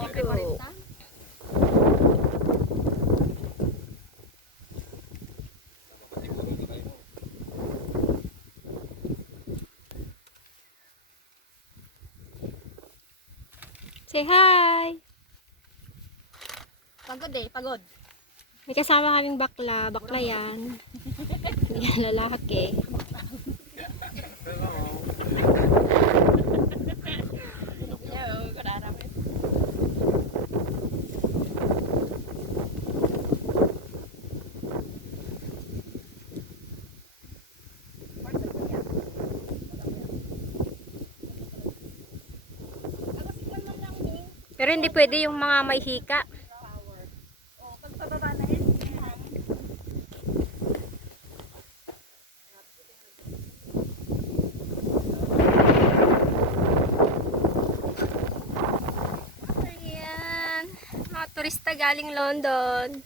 Okay pa rin go. ta. Say hi! Pagod eh, pagod. May kasama kaming bakla. Bakla yan. Hindi yan lalaki. Yo, kararami. Pero hindi pwede yung mga may hika. Ayan. Mga turista galing London.